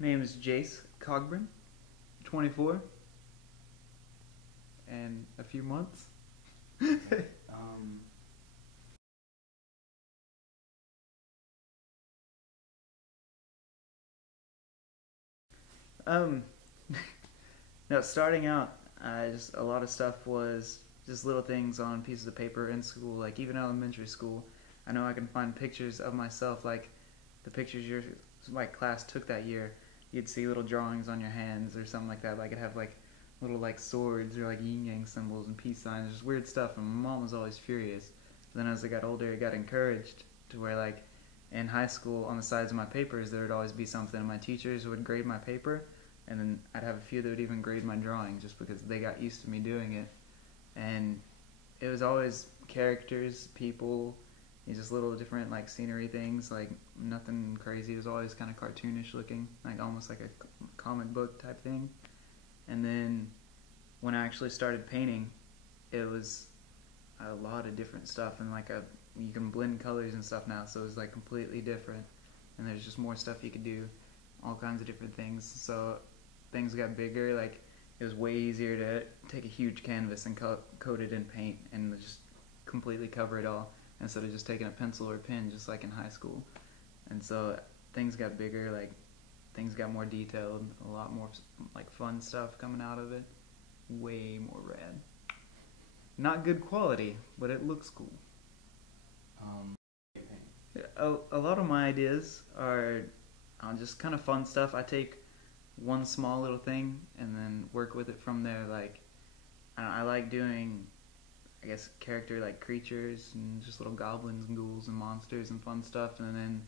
Name is Jayce Cogburn, 24, and a few months. Um, Um, no, starting out, just a lot of stuff was just little things on pieces of paper in school, like even elementary school. I know I can find pictures of myself, like the pictures your like class took that year. You'd see little drawings on your hands or something like that. Like it'd have like little like swords or like yin yang symbols and peace signs, just weird stuff. And my mom was always furious. But then as I got older, it got encouraged to where like in high school on the sides of my papers there would always be something. And my teachers would grade my paper, and then I'd have a few that would even grade my drawing just because they got used to me doing it. And it was always characters, people, just little different like scenery things, like nothing crazy. It was always kind of cartoonish looking, like almost like a comic book type thing. And then when I actually started painting, it was a lot of different stuff, and like you can blend colors and stuff now, so it was like completely different. And there's just more stuff you could do, all kinds of different things. So things got bigger. Like it was way easier to take a huge canvas and coat it in paint and just completely cover it all instead of just taking a pencil or a pen, just like in high school. And so things got bigger. Like things got more detailed, a lot more like fun stuff coming out of it. Way more rad. Not good quality, but it looks cool. um, A lot of my ideas are just kind of fun stuff. I take one small little thing and then work with it from there. Like I like doing, I guess, character like creatures and just little goblins and ghouls and monsters and fun stuff. And then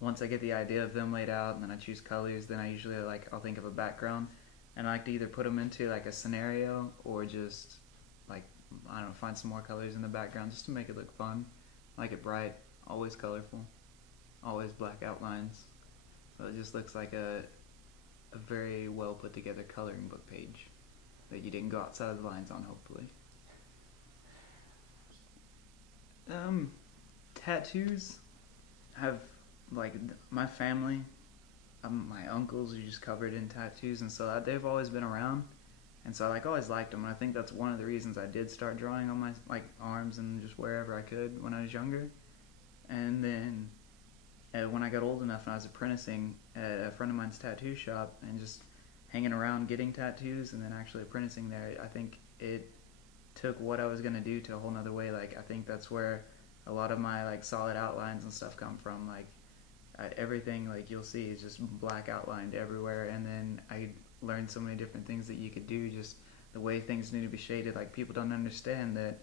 once I get the idea of them laid out and then I choose colors, then I usually I'll think of a background, and I like to either put them into like a scenario or just like I don't know, find some more colors in the background just to make it look fun. I like it bright, always colorful, always black outlines. So it just looks like a very well put together coloring book page that you didn't go outside of the lines on, hopefully. Tattoos have like my family, my uncles are just covered in tattoos, and so they've always been around, and so I always liked them. And I think that's one of the reasons I did start drawing on my like arms and just wherever I could when I was younger. And then when I got old enough and I was apprenticing at a friend of mine's tattoo shop and just hanging around getting tattoos and then actually apprenticing there, I think it took what I was going to do to a whole nother way. Like I think that's where a lot of my like solid outlines and stuff come from. Like everything like you'll see is just black outlined everywhere, and then I learned so many different things that you could do, just the way things need to be shaded. Like people don't understand that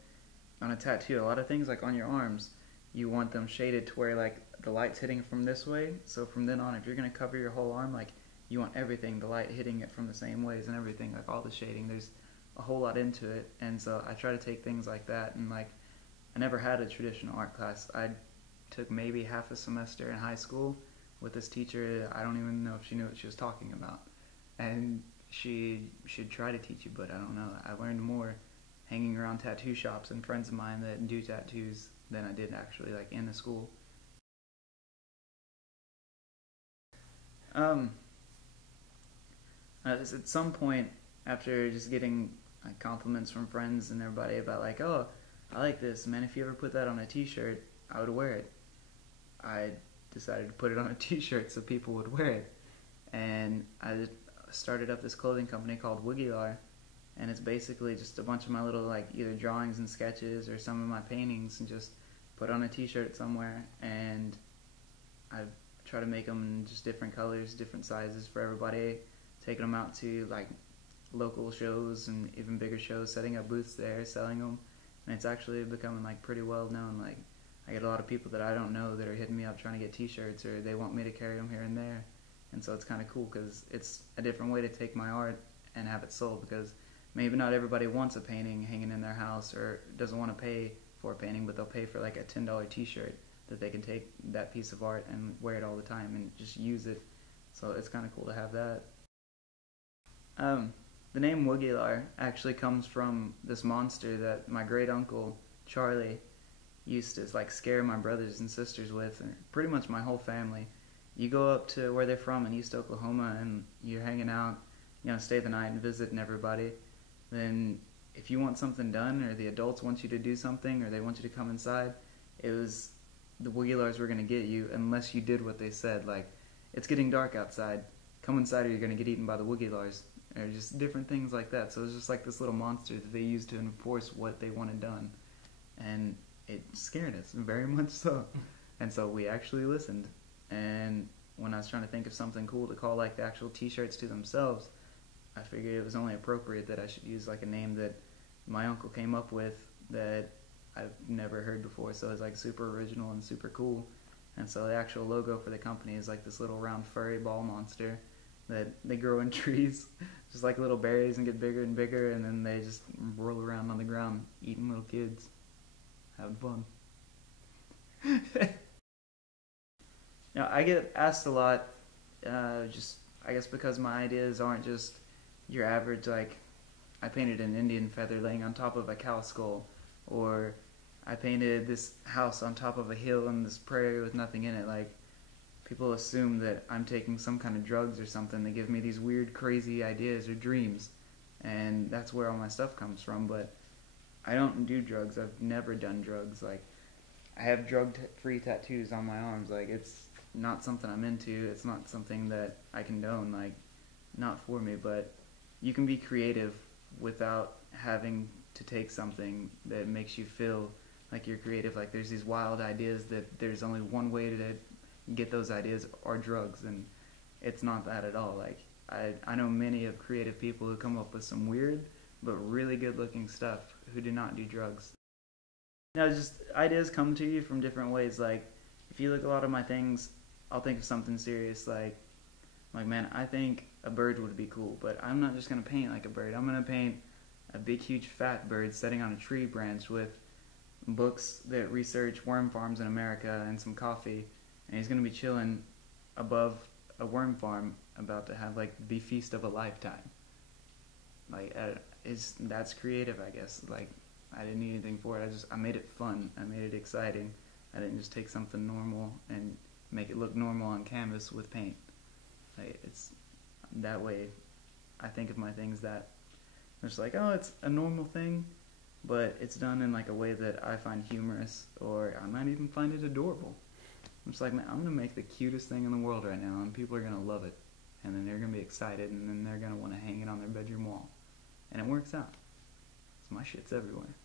on a tattoo, a lot of things like on your arms, you want them shaded to where like the light's hitting from this way. So from then on, if you're going to cover your whole arm, like you want everything, the light hitting it from the same ways and everything, like all the shading. There's a whole lot into it, and so I try to take things like that. And like I never had a traditional art class. I took maybe half a semester in high school with this teacher. I don't even know if she knew what she was talking about, and she should try to teach you, but I don't know. I learned more hanging around tattoo shops and friends of mine that do tattoos than I did actually like in the school. Um, at some point, after just getting like compliments from friends and everybody about like, oh, I like this, man. If you ever put that on a T-shirt, I would wear it. I decided to put it on a T-shirt so people would wear it, and I started up this clothing company called Woogylar, and it's basically just a bunch of my little like either drawings and sketches or some of my paintings, and just put on a T-shirt somewhere, and I try to make them in just different colors, different sizes for everybody, taking them out to like local shows and even bigger shows, setting up booths there, selling them, and it's actually becoming like pretty well known. Like I get a lot of people that I don't know that are hitting me up trying to get T-shirts, or they want me to carry them here and there, and so it's kind of cool because it's a different way to take my art and have it sold, because maybe not everybody wants a painting hanging in their house or doesn't want to pay for a painting, but they'll pay for like a $10 T-shirt that they can take that piece of art and wear it all the time and just use it. So it's kind of cool to have that. The name Woogylar actually comes from this monster that my great uncle Charlie used to like scare my brothers and sisters with, and pretty much my whole family. you go up to where they're from in East Oklahoma and you're hanging out, stay the night and visiting everybody, then if you want something done or the adults want you to do something or they want you to come inside, it was the Woogylars were going to get you unless you did what they said. Like, it's getting dark outside. Come inside or you're going to get eaten by the Woogylars. Or just different things like that. So it was just like this little monster that they used to enforce what they wanted done. And it scared us, very much so. And so we actually listened. And when I was trying to think of something cool to call like the actual t-shirts to themselves, I figured it was only appropriate that I should use like a name that my uncle came up with that I've never heard before. So it's like super original and super cool. And so the actual logo for the company is like this little round furry ball monster that they grow in trees, just like little berries, and get bigger and bigger, and then they just roll around on the ground eating little kids, having fun. I get asked a lot, just I guess because my ideas aren't just your average, like I painted an Indian feather laying on top of a cow skull, or I painted this house on top of a hill in this prairie with nothing in it. Like, people assume that I'm taking some kind of drugs or something. They give me these weird, crazy ideas or dreams, and that's where all my stuff comes from. But I don't do drugs. I've never done drugs. Like, I have drug-free tattoos on my arms. Like, it's not something I'm into. It's not something that I condone. Like, not for me. But you can be creative without having to take something that makes you feel like you're creative. Like, there's these wild ideas that there's only one way to get those ideas are drugs, and it's not that at all. Like, I know many of creative people who come up with some weird but really good looking stuff who do not do drugs. Just ideas come to you from different ways. Like, if you look at a lot of my things, I'll think of something serious like man, I think a bird would be cool, but I'm not just gonna paint like a bird. I'm gonna paint a big huge fat bird sitting on a tree branch with books that research worm farms in America and some coffee, and he's going to be chilling above a worm farm about to have like the feast of a lifetime. Like, that's creative, I guess. Like, I didn't need anything for it. I made it fun. I made it exciting. I didn't just take something normal and make it look normal on canvas with paint. Like, it's that way. I think of my things that it's like, oh, it's a normal thing, but it's done in like a way that I find humorous, or I might even find it adorable. I'm just like, man, I'm going to make the cutest thing in the world right now, and people are going to love it. And then they're going to be excited, and then they're going to want to hang it on their bedroom wall. And it works out. So my shit's everywhere.